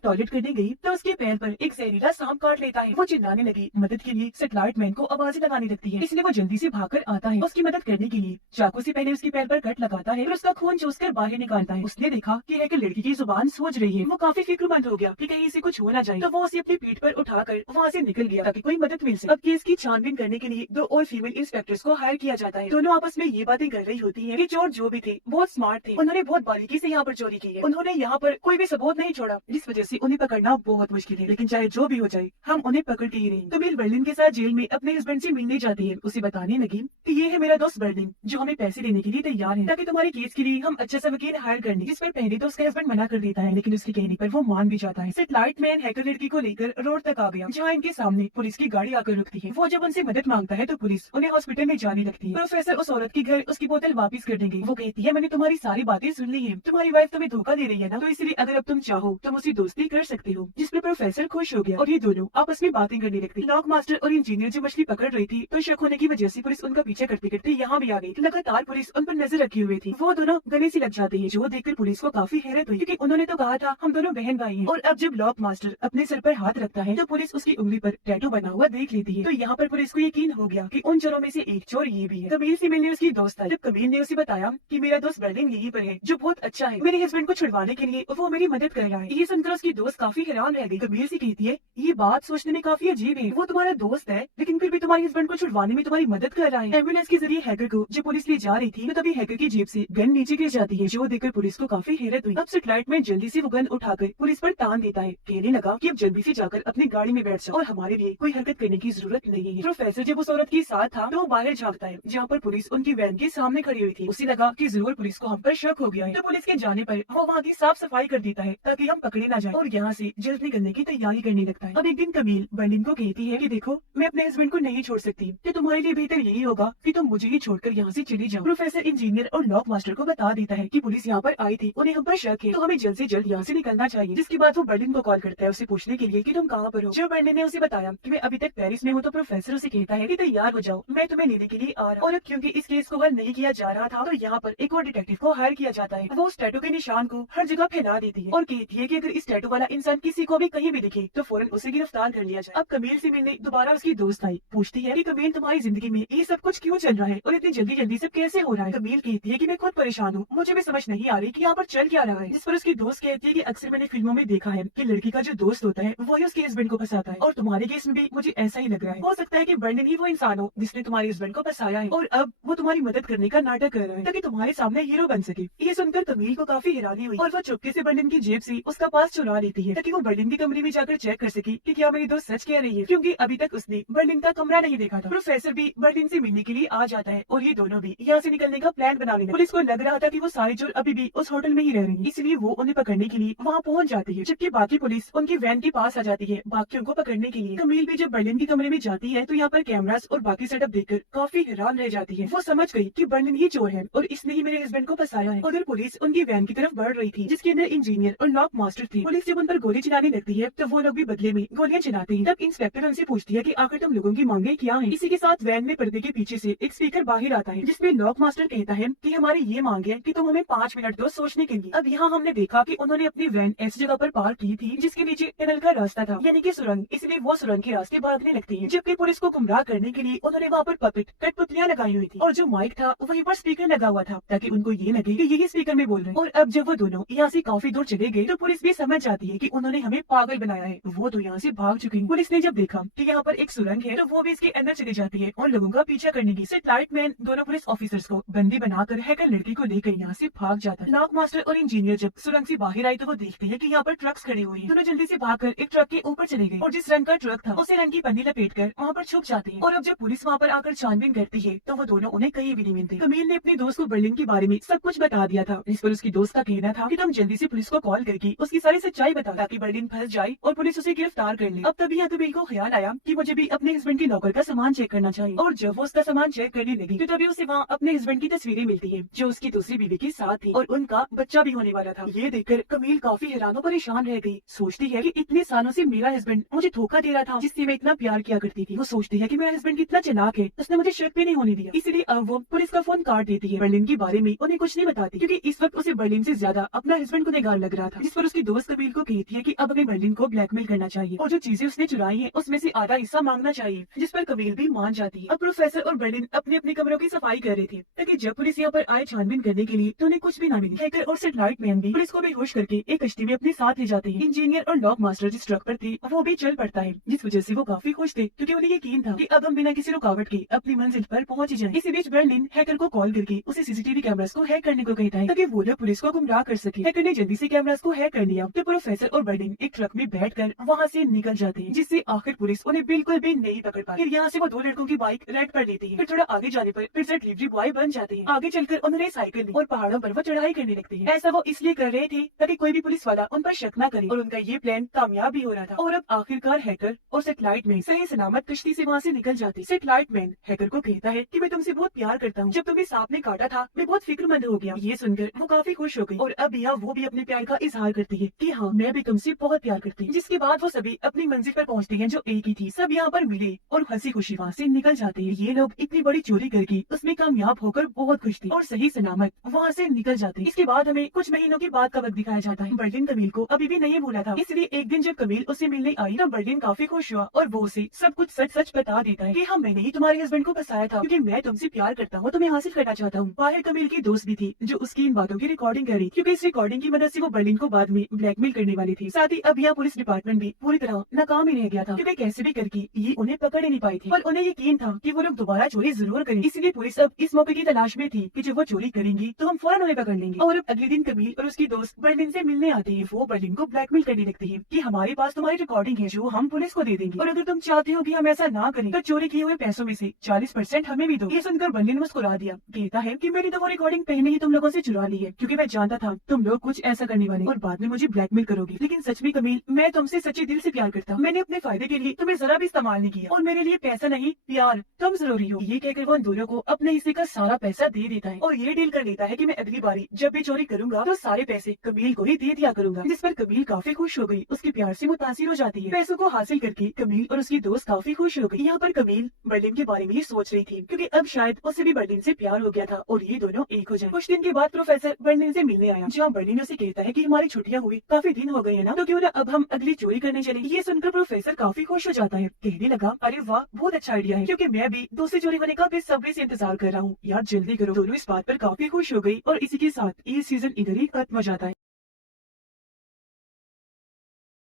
टॉयलेट करने गई तो उसके पैर पर एक जहरीला सांप काट लेता है। वो चिल्लाने लगी। मदद के लिए सैटेलाइट मैन को आवाजें लगाने लगती है, इसलिए वो जल्दी से भागकर आता है। उसकी मदद करने के लिए चाकू से पहले उसके पैर पर कट लगाता है और उसका खून चूसकर बाहर निकालता है। उसने देखा कि हैकर लड़की की जुबान सोच रही है। वो काफी फिक्रमंद हो गया कि कहीं इसे कुछ हो ना जाए, तो वो उसे अपनी पीठ पर उठाकर वहाँ से निकल गया ताकि कोई मदद मिल सके। अब केस की छानबीन करने के लिए 2 और फीमेल इंस्पेक्टर्स को हायर किया जाता है। दोनों आपस में ये बातें कर रही होती है कि चोर जो भी थे बहुत स्मार्ट थे, उन्होंने बहुत बारीकी से यहाँ पर चोरी की है, उन्होंने यहाँ पर कोई भी सबूत नहीं छोड़ा, जिस वजह से उन्हें पकड़ना बहुत मुश्किल है। लेकिन चाहे जो भी हो जाए हम उन्हें पकड़ के ही रहेंगे। तो मिल बर्लिन के साथ जेल में अपने हस्बैंड से मिलने जाती है। उसे बताने लगी कि ये है मेरा दोस्त बर्लिन जो हमें पैसे देने के लिए तैयार है ताकि तुम्हारे केस के लिए हम अच्छा सा वकील हायर कर लें। जिस पर पहले तो उसका हस्बैंड मना कर देता है, लेकिन उसके कहने पर वो मान भी जाता है। सैटेलाइट मैन हैकर लड़की को लेकर रोड तक आ गया जहाँ इनके सामने पुलिस की गाड़ी आकर रुकती है। वो जब उनसे मदद मांगता है तो पुलिस उन्हें हॉस्पिटल में जाने लगती है। प्रोफेसर उस औरत के घर उसकी बोतल वापस कर देंगे। वो कहती है मैंने तुम्हारी सारी बातें सुन ली है, तुम्हारी वाइफ तुम्हें धोखा दे रही है ना, तो इसलिए अगर अब तुम चाहो तुम उससे दोस्ती कर सकते हो। जिस पर प्रोफेसर खुश हो गया और ये दोनों आपस में बातें करने लगते। लॉक मास्टर और इंजीनियर जो मछली पकड़ रही थी तो शक होने की वजह से पुलिस उनका पीछा करते करते यहाँ भी आ गई। लगातार पुलिस उन पर नजर रखी हुई थी। वो दोनों गले से लग जाते हैं, जो देखकर पुलिस को काफी हैरत हुई क्योंकि उन्होंने तो कहा था हम दोनों बहन भाई हैं। और अब जब लॉक मास्टर अपने सर पर हाथ रखता है तो पुलिस उसकी उंगली पर टैटू बना हुआ देख लेती है। तो यहाँ पर पुलिस को यकीन हो गया कि उन चोरों में से एक चोर ये भी है। कबीर से मिलने उसकी दोस्त था। जब कबीर ने उसे बताया कि मेरा दोस्त बर्लिन यहीं पर है जो बहुत अच्छा है, मेरे हस्बैंड को छुड़वाने के लिए वो मेरी मदद कर रहा है, ये सुनकर उसकी दोस्त काफी हैरान रह गई। कबीर से कहती है ये बात सोचने में काफी अजीब है, वो तुम्हारा दोस्त है लेकिन फिर भी तुम्हारे हस्बैंड को छुड़वाने में तुम्हारी मदद कर रहा है। एम्बुलेंस के जरिए हैकर को जब पुलिस ले जा रही थी तो तभी हैकर की जेब से गन नीचे गिर जाती है, जो देखकर पुलिस को काफी हैरत हुई। अब सैटेलाइट मैन जल्दी से वो गन उठाकर पुलिस पर तान देता है। कहने लगा कि अब जल्दी से जाकर अपनी गाड़ी में बैठ जाओ और हमारे लिए कोई हरकत करने की जरूरत नहीं है। प्रोफेसर जब उस औरत के साथ था तो वो बाहर झांकता है जहाँ पर पुलिस उनकी वैन के सामने खड़ी हुई थी। उसे लगा कि जरूर पुलिस को हम पर शक हो गया है, तो पुलिस के जाने पर वो वहाँ की साफ सफाई कर देता है ताकि हम पकड़े ना जाए और यहाँ से जल्द निकलने की तैयारी करने लगता है। अब एक दिन कमील बर्लिन को कहती है कि देखो मैं अपने हस्बैंड को नहीं छोड़ सकती, तो तुम्हारे लिए बेहतर यही होगा कि तुम मुझे ही छोड़कर यहाँ से चली जाओ। प्रोफेसर इंजीनियर और लॉक मास्टर को बता देता है कि पुलिस यहाँ पर आई थी, उन्हें हम पर शक है, तो हमें जल्द से जल्द यहाँ से निकलना चाहिए। जिसके बाद वो बर्लिन को कॉल करता है उसे पूछने के लिए कि तुम कहाँ पर हो। जब बर्लिन ने उसे बताया कि मैं अभी तक पेरिस में हूँ तो प्रोफेसर उसे कहता है कि तैयार हो जाओ, मैं तुम्हें लेने के लिए आ रहा हूँ। और क्योंकि इस केस को हल नहीं किया जा रहा था तो यहाँ पर एक और डिटेक्टिव को हायर किया जाता है। वो उस टैटू के निशान को हर जगह फैला देती है और कहती है कि अगर इस टैटू वाला इंसान किसी को भी कहीं भी दिखे तो फौरन उसे गिरफ्तार कर लिया जाए। अब कमील से मिलने दोबारा उसकी दोस्त आई, पूछती है कि कमील तुम्हारी जिंदगी में ये सब कुछ क्यों चल रहा है और इतनी जल्दी जल्दी सब कैसे हो रहा है। कमील कहती है कि मैं खुद परेशान हूँ, मुझे भी समझ नहीं आ रही कि यहाँ पर चल क्या रहा है। जिस पर उसकी दोस्त कहती है कि अक्सर मैंने फिल्मों में देखा है कि लड़की का जो दोस्त होता है वही उसके हस्बैंड को फंसाता है और तुम्हारे केस में भी मुझे ऐसा ही लग रहा है। हो सकता है कि बर्लिन ही वो इंसान हो जिसने तुम्हारे हस्बैंड को फंसाया है और अब वो तुम्हारी मदद करने का नाटक कर रहा है ताकि तुम्हारे सामने हीरो बन सके। ये सुनकर कमील को काफी हैरानी हुई और वो चुपके से बर्लिन की जेब से उसका पास चुरा लेती है ताकि वो बर्लिन के कमरे में जाकर चेक कर सके कि क्या मेरी दोस्त सच कह रही है, क्योंकि अभी तक उसने बर्लिन का कमरा नहीं देखा था। प्रोफेसर भी बर्लिन से मिलने के लिए आ जाता है और ये दोनों भी यहाँ से निकलने का प्लान बना लेते। पुलिस को लग रहा था कि वो सारे चोर अभी भी उस होटल में ही रह रहे हैं, इसलिए वो उन्हें पकड़ने के लिए वहाँ पहुँच जाती है, जबकि बाकी पुलिस उनकी वैन के पास आ जाती है बाकियों को पकड़ने के लिए। कमील भी जब बर्लिन के कमरे में जाती है तो यहाँ पर कैमरास और बाकी सेटअप देखकर काफी हैरान रह जाती है। वो समझ गई कि बर्लिन ही चोर है और इसने ही मेरे हस्बैंड को फंसाया है। उधर पुलिस उनकी वैन की तरफ बढ़ रही थी जिसके अंदर इंजीनियर और लॉक मास्टर थे। पुलिस जब उन पर गोली चलाने लगती है तो वो लोग भी बदले में गोलियां चलाते हैं। तब इंस्पेक्टर उनसे पूछती है कि आखिर तुम लोगों की मांगे क्या है। इसी के साथ वैन में पर्दे के पीछे से एक स्पीकर बाहर आता है जिसमें लॉक मास्टर कहता है कि हमारी ये मांग है कि तुम हमें 5 मिनट दो सोचने के लिए। अब यहाँ हमने देखा कि उन्होंने अपनी वैन ऐसी जगह पर पार्क की थी जिसके नीचे टनल का रास्ता था, यानी कि सुरंग, इसलिए वो सुरंग के रास्ते भागने लगते हैं। जबकि पुलिस को गुमराह करने के लिए उन्होंने वहाँ पर पपेट कठपुतलियां लगाई हुई थी और जो माइक था वहीं पर स्पीकर लगा हुआ था ताकि उनको ये लगे कि यही स्पीकर में बोल रहे हैं। और अब जब वो दोनों यहाँ से काफी दूर चले गए तो पुलिस भी समझ जाती है कि उन्होंने हमें पागल बनाया है, वो तो यहाँ से भाग चुके हैं। पुलिस ने जब देखा कि यहाँ पर एक सुरंग है तो वो भी इसके अंदर चली जाती है और लोगों का पीछा करने की। सैटेलाइट मैन दोनों पुलिस ऑफिसर्स को बंदी बनाकर हैकर लड़की को लेकर यहाँ से भाग जाता है। लॉक मास्टर और इंजीनियर जब सुरंग से बाहर आए तो वो देखते हैं कि यहाँ पर ट्रक्स खड़े हुए हैं। दोनों जल्दी से भागकर एक ट्रक के ऊपर चले गए और जिस रंग का ट्रक था उसे रंग की पन्नी लपेटकर वहाँ पर छुप जाते हैं। और अब जब पुलिस वहाँ पर आकर छानबीन करती है तो वो दोनों उन्हें कहीं भी नहीं मिलते। कमील ने अपने दोस्त को बर्लिन के बारे में सब कुछ बता दिया था, जिस पर उसकी दोस्त का कहना था कि तुम जल्दी से पुलिस को कॉल करके उसकी सारी सच्चाई बता ताकि बर्लिन फंस जाए और पुलिस उसे गिरफ्तार कर ले। अब तभी कमील को ख्याल आया कि मुझे भी अपने हस्बैंड के लॉकर का सामान चेक करना चाहिए और जब वो उसका सामान चेक करने लगी तो तभी उसे वहाँ अपने हस्बैंड की तस्वीरें मिलती है जो उसकी दूसरी बीवी के साथ थी और उनका बच्चा भी होने वाला था। ये देखकर कमील काफी हैरान और परेशान रह गई। सोचती है कि इतने सालों से मेरा हस्बैंड मुझे धोखा दे रहा था जिससे मैं इतना प्यार किया करती थी। वो सोचती है कि मेरा हस्बैंड कितना चालाक है, उसने मुझे शक भी नहीं होने दिया, इसलिए अब वो पुलिस का फोन काट देती है। बर्लिन के बारे में उन्हें कुछ नहीं बताती, क्योंकि इस वक्त उसे बर्लिन से ज्यादा अपना हस्बैंड गुनहगार लग रहा था। जिस पर उसकी दोस्त कबील को कहती है कि अब हमें बर्लिन को ब्लैकमेल करना चाहिए और जो चीजें उसने चुराई है उसमें से आधा हिस्सा मांगना चाहिए, जिस पर कबील भी मान जाती है। अब प्रोफेसर और बर्लिन अपने अपने कमरों की सफाई कर रहे थे ताकि जब पुलिस यहाँ पर आए छानबीन करने के लिए तो उन्हें कुछ भी ना मिले। हैकर और सेटेलाइट मैन भी पुलिस को बेहोश करके एक कश्ती में अपने साथ ले जाते हैं। इंजीनियर और लॉक मास्टर जिस ट्रक पर थे वो भी चल पड़ता है, जिस वजह से वो काफी खुश थे क्योंकि उन्हें यकीन था कि अब हम बिना किसी रुकावट के अपनी मंजिल पर पहुंच जाएं। इसी बीच बर्लिन हैकर को कॉल करके उसे सीसीटीवी कैमरास को हैक करने को कहता है ताकि वो लोग पुलिस को गुमराह कर सके। हैकर ने जल्दी से कैमरास को हैक कर लिया तो प्रोफेसर और बर्लिन एक ट्रक में बैठकर वहाँ से निकल जाते हैं, जिससे आखिर पुलिस उन्हें बिल्कुल भी नहीं पकड़ पाती। फिर यहाँ से वो दो लड़कों की बाइक रेड कर लेती है। फिर थोड़ा आगे जाने पर फिर से डिलीवरी बॉय बन जाते हैं। आगे चलकर उन्होंने साइकिल ली और पहाड़ों पर वो चढ़ाई करने लगते हैं। ऐसा वो इसलिए कर रहे थे ताकि कोई भी पुलिस वाला उन पर शक न करे और उनका ये प्लान कामयाब भी हो रहा था। और अब आखिरकार हैकर और सेटेलाइट मैन सही सलामत कश्ती से वहाँ से निकल जाते। सेटेलाइट मैन हैकर को कहता है कि मैं तुमसे बहुत प्यार करता हूँ, जब तुम्हें सांप ने काटा था मैं बहुत फिक्रमंद हो गया। ये सुनकर वो काफी खुश हो गई और अब यहाँ वो भी अपने प्यार का इजहार करती है कि हाँ मैं भी तुमसे बहुत प्यार करती हूँ। जिसके बाद वो सभी अपनी मंजिल पर पहुँचते हैं जो एक ही थी। सब यहाँ पर मिले और हंसी खुशी वहाँ से निकल जाते हैं। ये लोग इतनी बड़ी चोरी करके उसमें कामयाब होकर बहुत खुश थे और सही सलामत वहाँ से निकल जाते हैं। इसके बाद हमें कुछ महीनों के बाद का वक्त दिखाया जाता है। बर्लिन कमील को अभी भी नहीं भूला था, इसलिए एक दिन जब कमील उसे मिलने आई तो बर्लिन काफी खुश हुआ और वो उसे सब कुछ सच सच बता देता है कि हाँ मैंने ही तुम्हारे हस्बैंड को फंसाया था क्योंकि मैं तुमसे प्यार करता हूँ, तुम्हें हासिल करना चाहता हूँ। बाहर कमील की दोस्त भी थी जो उसकी इन बातों की रिकॉर्डिंग कर रही, क्योंकि इस रिकॉर्डिंग की मदद से वो बर्लिन को बाद में ब्लैकमेल करने वाली थी। साथ ही अब यहाँ पुलिस डिपार्टमेंट भी पूरी तरह नाकाम ही रह गया था क्योंकि कैसे भी करके ये उन्हें पकड़ ही नहीं पाई थी। और उन्हें यकीन था कि वो लोग दोबारा चोरी जरूर करें, इसलिए पुलिस अब इस मौके की तलाश में थी कि जब वो चोरी करेंगी तो हम फौरन उन्हें पकड़ लेंगे। और अब अगले दिन कमील और उसकी दोस्त बर्लिन से मिलने आते हैं। वो बर्लिन को ब्लैकमेल करने लगती है कि हमारे पास तुम्हारी रिकॉर्डिंग है जो हम पुलिस को दे देंगे और अगर तुम चाहते हो कि हम ऐसा ना करें तो चोरी किए हुए पैसों में से 40% हमें भी दो। ये सुनकर बर्लिन मुस्कुरा दिया, कहता है कि मेरी तो वो रिकॉर्डिंग पहले ही तुम लोगों से चुरा ली है क्योंकि मैं जानता था तुम लोग कुछ ऐसा करने वाले और बाद में मुझे ब्लैकमेल करोगे। लेकिन सच में कमील मैं तुमसे सच्चे दिल से प्यार करता हूँ, मैंने अपने फायदे के लिए तुम्हें जरा भी इस्तेमाल नहीं किया और मेरे लिए पैसा नहीं प्यार तुम जरूरी हो। ये कहकर वो उन दोनों को अपने हिस्से का सारा पैसा दे देता है और ये डील कर लेता है कि मैं अगली बारी जब भी चोरी करूंगा तो सारे पैसे कमील को ही दे दिया करूंगा। जिस पर कमील काफी खुश हो गई, उसके प्यार से मुतासिर हो जाती है। पैसों को हासिल करके कमील और उसकी दोस्त काफी खुश हो गई। यहाँ पर कमील बर्लिन के बारे में ही सोच रही थी क्योंकि अब शायद उसे भी बर्लिन से प्यार हो गया था और ये दोनों एक हो जाए। कुछ दिन के बाद प्रोफेसर बर्लिन से मिलने आया, जहाँ बर्लिन उसे कहता है कि हमारी छुट्टियां हुई काफी दिन हो गए हैं ना, तो क्यों ना अब हम अगली चोरी करने चले। ये सुनकर प्रोफेसर काफी खुश हो जाता है, कहने लगा अरे वाह बहुत अच्छा आइडिया है क्योंकि मैं भी दूसरी चोरी होने का बेसब्री से इंतजार कर रहा हूँ, यार जल्दी करो। दोनों इस बात पर काफी खुश हो गई और इसी के साथ ये सीजन इधर ही खत्म हो जाता है।